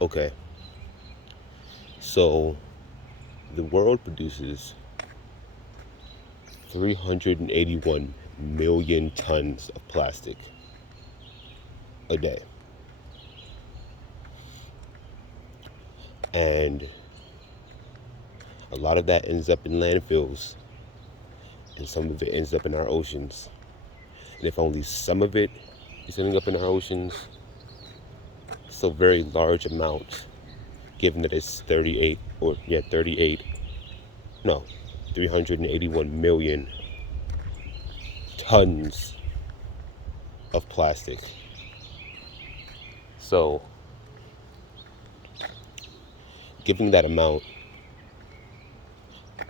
Okay, so the world produces 381 million tons of plastic a day. And a lot of that ends up in landfills, and some of it ends up in our oceans. And if only some of it is ending up in our oceans, it's a very large amount, given that it's 38, no, 381 million tons of plastic. So, given that amount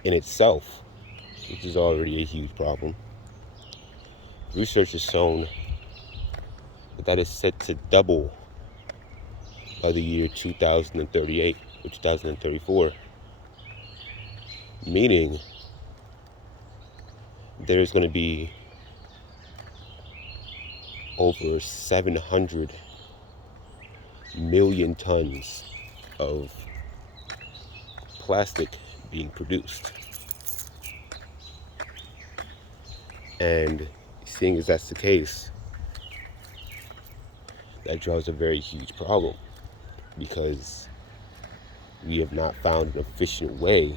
in itself, which is already a huge problem, research has shown that is set to double by the year 2038 or 2034, meaning there's going to be over 700 million tons of plastic being produced. And seeing as that's the case, that draws a very huge problem because we have not found an efficient way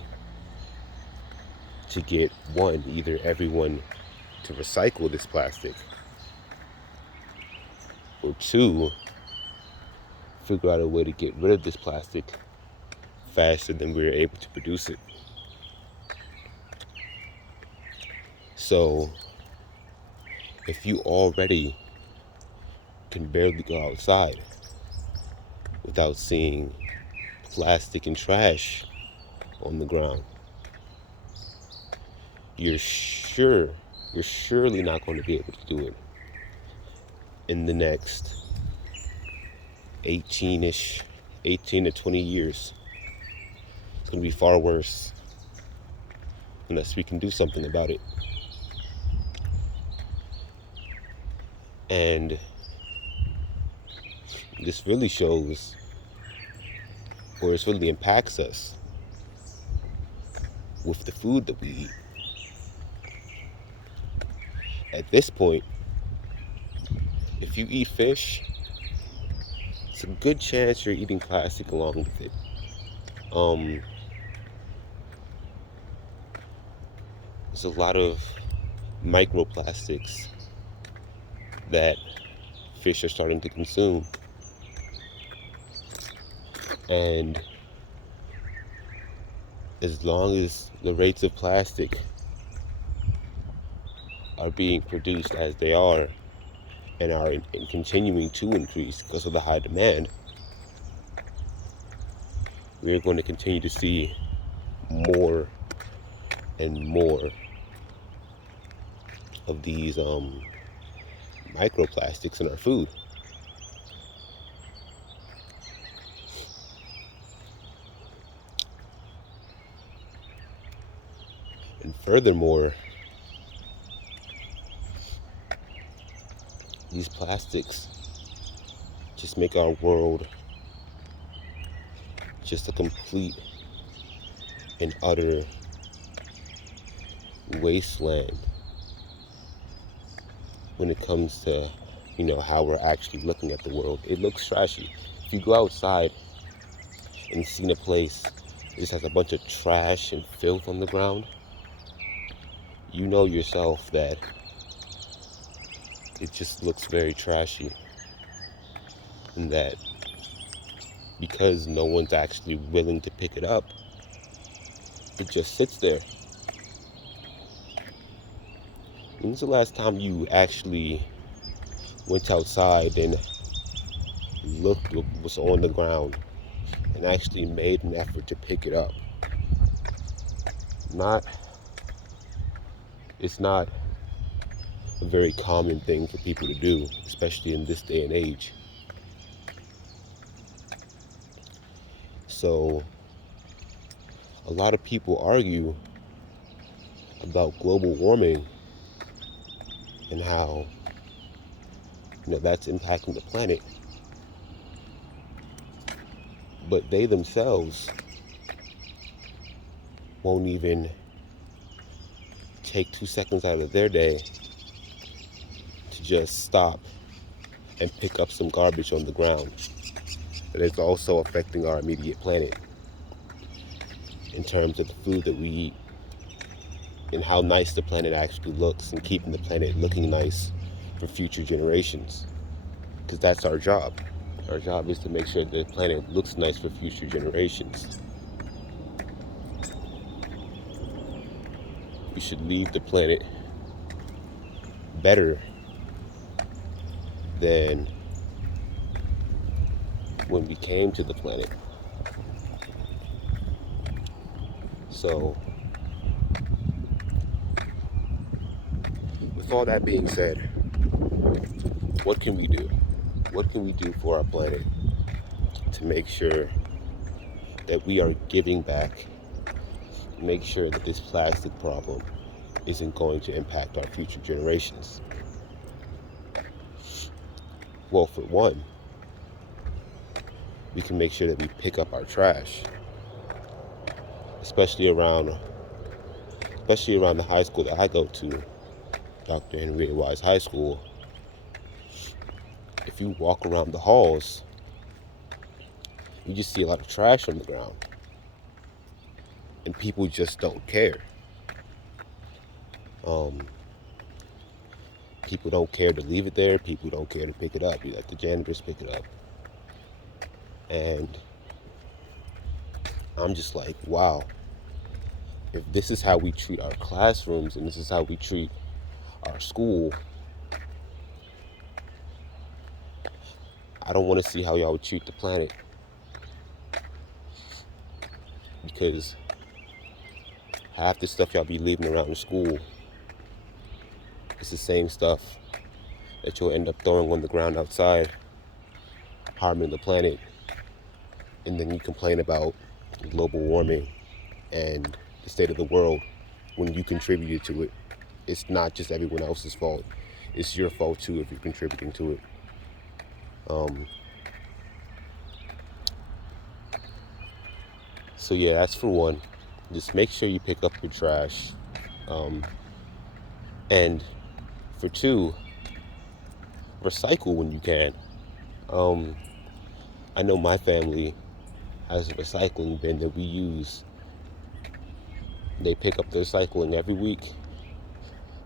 to get one, either everyone to recycle this plastic, or two, figure out a way to get rid of this plastic faster than we're able to produce it. So, if you already can barely go outside without seeing plastic and trash on the ground, you're surely not going to be able to do it in the next 18-ish, 18 to 20 years. It's going to be far worse unless we can do something about it. And this really shows, or this really impacts us with the food that we eat. At this point, if you eat fish, it's a good chance you're eating plastic along with it. There's a lot of microplastics that fish are starting to consume. And as long as the rates of plastic are being produced as they are and are continuing to increase because of the high demand, we're going to continue to see more and more of these microplastics in our food. And furthermore, these plastics just make our world just a complete and utter wasteland when it comes to, how we're actually looking at the world. It looks trashy. If you go outside and see a place that just has a bunch of trash and filth on the ground, you know yourself that it just looks very trashy. And that because no one's actually willing to pick it up, it just sits there. When's the last time you actually went outside and looked what was on the ground and actually made an effort to pick it up? It's not a very common thing for people to do, especially in this day and age. So a lot of people argue about global warming and how that's impacting the planet. but they themselves won't even take 2 seconds out of their day to just stop and pick up some garbage on the ground that is also affecting our immediate planet in terms of the food that we eat and how nice the planet actually looks, and keeping the planet looking nice for future generations. Because that's our job. Our job is to make sure the planet looks nice for future generations. We should leave the planet better than when we came to the planet. So, with all that being said, what can we do? What can we do for our planet to make sure that we are giving back, make sure that this plastic problem isn't going to impact our future generations? Well, for one, we can make sure that we pick up our trash, especially around the high school that I go to, Dr. Henry A. Wise High School. If you walk around the halls, you just see a lot of trash on the ground, and people just don't care. People don't care to leave it there. People don't care to pick it up. You let the janitors pick it up. And I'm just like, wow, if this is how we treat our classrooms and this is how we treat our school, I don't want to see how y'all would treat the planet. Because half the stuff y'all be leaving around the school, it's the same stuff that you'll end up throwing on the ground outside, harming the planet. And then you complain about global warming and the state of the world when you contributed to it. It's not just everyone else's fault. It's your fault too if you're contributing to it. So yeah, that's for one. Just make sure you pick up your trash. And for two, recycle when you can. I know my family has a recycling bin that we use. They pick up their recycling every week.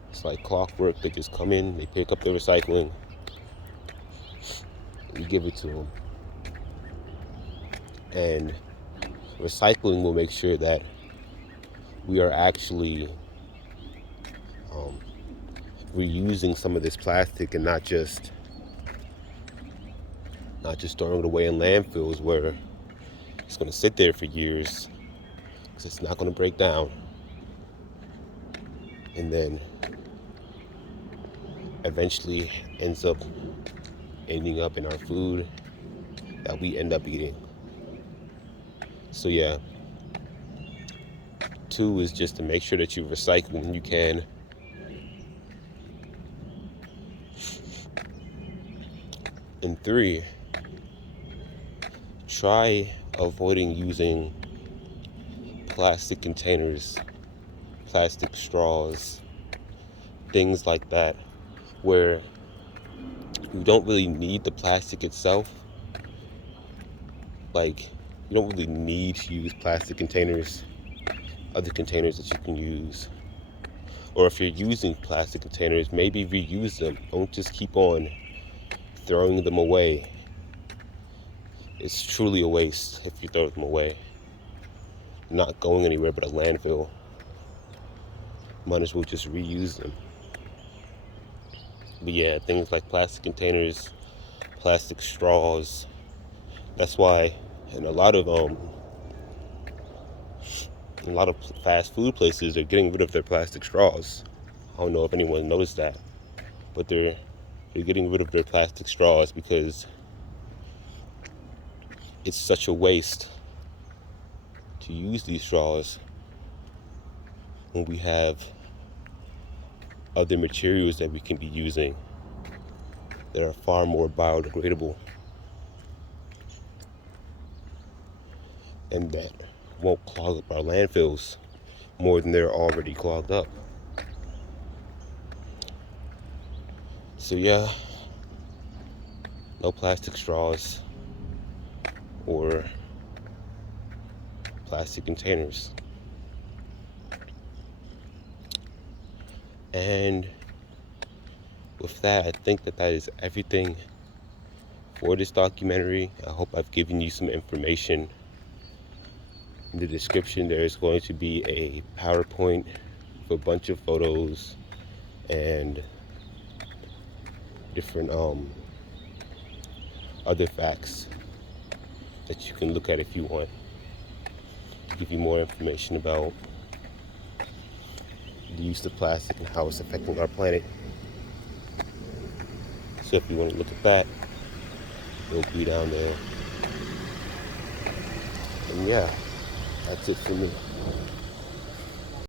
It's like clockwork. They just come in, they pick up their recycling, we give it to them. And recycling will make sure that we are actually reusing some of this plastic and not just throwing it away in landfills where it's going to sit there for years because it's not going to break down, and then eventually ends up ending up in our food that we end up eating. So yeah, two is just to make sure that you recycle when you can. And three, try avoiding using plastic containers, plastic straws, things like that, where you don't really need the plastic itself. Like, you don't really need to use plastic containers, other containers that you can use. Or if you're using plastic containers, maybe reuse them. Don't just keep on throwing them away. It's truly a waste if you throw them away. Not going anywhere but a landfill. Might as well just reuse them. But yeah, things like plastic containers, plastic straws. That's why in a lot of fast food places, they're getting rid of their plastic straws. I don't know if anyone noticed that, but they're getting rid of their plastic straws because it's such a waste to use these straws when we have other materials that we can be using that are far more biodegradable. and that won't clog up our landfills more than they're already clogged up. So yeah, no plastic straws or plastic containers. And with that, I think that is everything for this documentary. I hope I've given you some information. In the description, there is going to be a PowerPoint with a bunch of photos and different other facts that you can look at if you want. Give you more information about the use of plastic and how it's affecting our planet. So if you want to look at that, it'll be down there. And yeah, that's it for me.